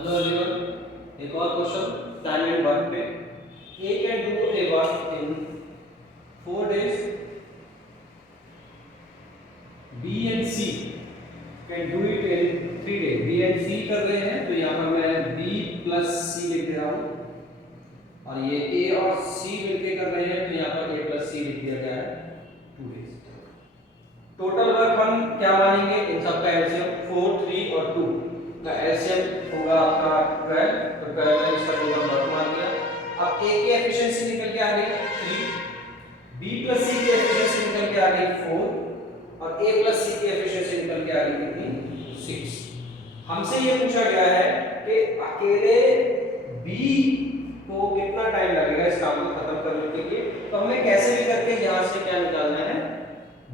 Hello everyone, एक और question time and work पे। A can do a work in 4 days, B and C can do it in 3 days। B and C कर रहे हैं तो यहाँ पर मैं बी प्लस सी लिख दे रहा हूँ, और ये ए और सी मिलके कर रहे हैं तो यहाँ पर ए प्लस सी लिख दिया गया है 2 days। टोटल वर्क हम क्या मानेंगे, इन सब का एलसीएम 4, 3 और 2 का एलसीएम होगा आपका 12, तो 12 में इसका टोटल वर्क मान लिया। अब ए की एफिशिएंसी निकल के आ गई 3, बी प्लस सी की एफिशिएंसी निकल के आ गई 4 और ए प्लस सी की एफिशिएंसी निकल के आ गई कितनी 6। हमसे ये पूछा गया है कि अकेले बी को कितना टाइम लगेगा इस काम को खत्म करने के लिए, तो हमें कैसे भी करके यहाँ से क्या निकालना है,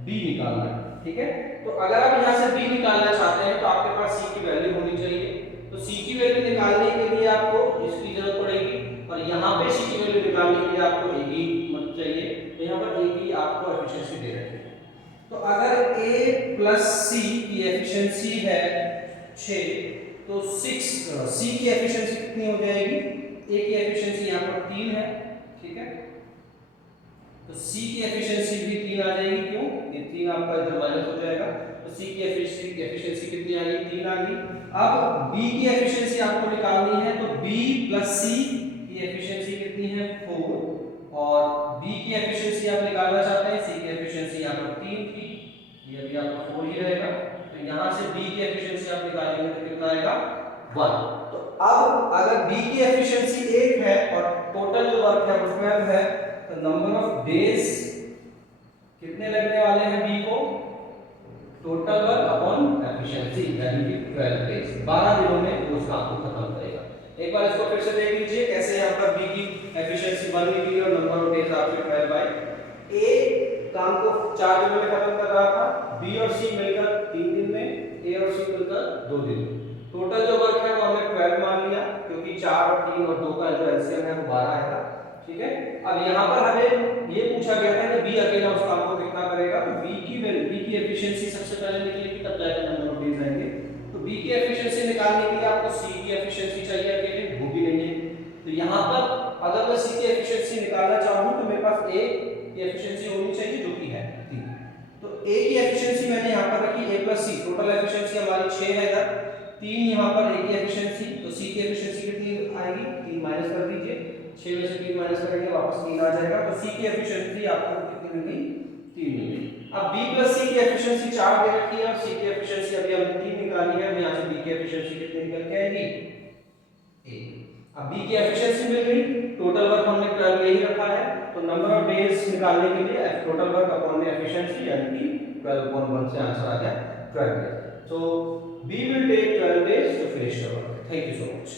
बी निकालना है। ठीक है, तो अगर आप यहाँ से बी निकालना चाहते हैं तो आपके पास सी की वैल्यू होनी चाहिए। तो सी की वैल्यू निकालने के लिए आपको इसकी जरूरत पड़ेगी, और यहाँ पे सी की वैल्यू निकालने के लिए आपको ए की मत चाहिए, तो यहाँ पर ए की आपको एफिशिएंसी दे रखी है। तो अगर ए प्लस सी की एफिशिएंसी है 6, तो 6 सी की एफिशिएंसी कितनी हो जाएगी, ए की एफिशिएंसी यहाँ पर 3 है। ठीक है, तो सी की एफिशिएंसी भी 3 आ जाएगी, क्यों, ये 3 आपका इधर माइनस हो जाएगा, तो सी की एफिशिएंसी कितनी आ गई, 3 आ गई। अब बी की एफिशिएंसी आपको निकालनी है, तो बी प्लस सी की एफिशिएंसी कितनी है 4, और बी की एफिशिएंसी आप निकालना चाहते हैं, सी की एफिशिएंसी यहाँ पर 3 थी, ये भी आपका 4 ही रहेगा, तो यहाँ से बी की एफिशिएंसी आप निकालेंगे तो कितना आएगा 1। तो अब अगर बी की एफिशिएंसी 1 है और टोटल जो वर्क है वो 12 है, तो नंबर ऑफ डेज कितने लगने वाले हैं बी को, टोटल वर्क अपॉन एफिशिएंसी यानी कि 12 डेज, 12 दिनों में वो उस काम को खत्म करेगा। एक बार इसको फिर से देख लीजिए कैसे यहाँ पर बी की एफिशिएंसी 1 निकली और नंबर ऑफ डेज आपके 12 बाय ए काम को 4 दिनों में खत्म कर रहा था, बी और सी मिलकर 3 दिन में, ए और सी मिलकर 2 दिन में। टोटल जो वर्क है वो हमने 12 मान लिया, क्योंकि 4 और 3 और 2 का जो एलसीएम है वो 12 आएगा। ठीक है, अब यहाँ पर हमें ये पूछा गया था कि बी अकेला उस काम को कितना करेगा, तो बी की एफिशिएंसी सबसे पहले निकलेगी, तब जाकर नंबर ऑफ डेज आएंगे। तो बी की एफिशिएंसी निकालने के लिए आपको सी की एफिशिएंसी चाहिए, अकेले वो भी नहीं है। तो यहाँ पर अगर मैं सी की एफिशिएंसी निकालना चाहूँ तो मेरे पास ए की एफिशिएंसी होनी चाहिए, जो कि है 3। तो ए की एफिशिएंसी मैंने यहाँ पर रखी ए प्लस सी, टोटल एफिशिएंसी हमारी 6 है इधर, 3 यहाँ पर ए की एफिशिएंसी, तो सी की एफिशिएंसी कितनी आएगी, 3 माइनस कर दीजिए, 6 में से 3 माइनस करेंगे वापस 3 आ जाएगा, तो सी की एफिशिएंसी आपको कितनी मिल गई, 3 मिल गई। अब बी प्लस सी की एफिशिएंसी 4 दे रखी है और सी की एफिशिएंसी अभी हमने 3 निकाली है, यहाँ से बी की एफिशिएंसी कितनी निकल के आएगी 1। अब बी की एफिशिएंसी मिल गई, टोटल वर्क हमने 12 यही रखा है, तो नंबर ऑफ डेज निकालने के लिए टोटल वर्क अपॉन में एफिशिएंसी यानी कि 12/1 से आंसर आ गया 12 days. So B will take 12 days to finish the work. Thank you so much.